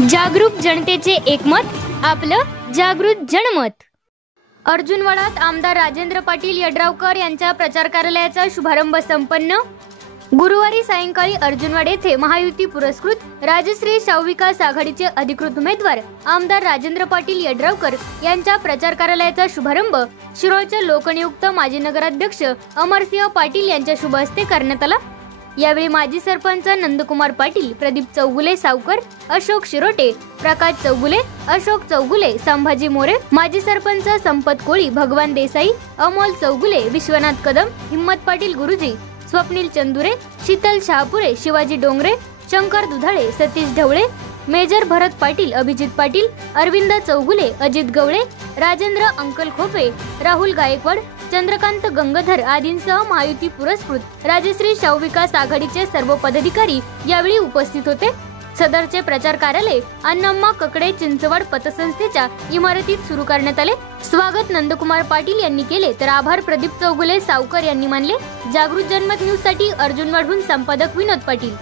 जागरूक जनतेचे एकमत, आपलं जागृत जनमत। अर्जुनवाडात आमदार राजेंद्र पाटील यड्रावकर यांच्या प्रचार कार्यालयाचा शुभारंभ संपन्न। गुरुवारी सायंकाळी अर्जुनवाड येथे महायुती पुरस्कृत राजश्री शाहूविकास आघाडीचे अधिकृत उमेदवार आमदार राजेंद्र पाटील यड्रावकर यांच्या प्रचार कार्यालयाचा शुभारंभ शिरोळचे लोकनियुक्त माजी नगराध्यक्ष अमरसिंह पाटील यांच्या शुभ हस्ते करण्यात आला। यावेळी माजी सरपंच नंदकुमार पाटील, प्रदीप चौगुले सावकर, अशोक शिरोटे, प्रकाश चौगुले, अशोक चौगुले, संभाजी मोरे, माजी सरपंच संपत कोळी, भगवान देसाई, अमोल चौगुले, विश्वनाथ कदम, हिम्मत पाटील गुरुजी, स्वप्नील चंदुरे, शीतल शहापुरे, शिवाजी डोंगरे, शंकर दुधाळे, सतीश ढवळे, मेजर भरत पाटील, अभिजित पाटील, अरविंद चौगुले, अजित गवळे, राजेंद्र अंकल खोपे, राहुल गायकवाड, चंद्रकांत गंगाधर आदींसह महायुती पुरस्कृत राजश्री शाहूविकास आघाडीचे सर्व पदाधिकारी यावेळी उपस्थित होते। सदरचे प्रचार कार्यालय अण्णाम्मा ककडे चिंचवड पतसंस्थेच्या इमारतीत सुरू करण्यात आले। स्वागत नंदकुमार पाटील यांनी केले तर आभार प्रदीप चौगुले सावकर यांनी मानले। जागृत जनमत न्यूज साठी अर्जुनवाडहून संपादक विनोद पाटील।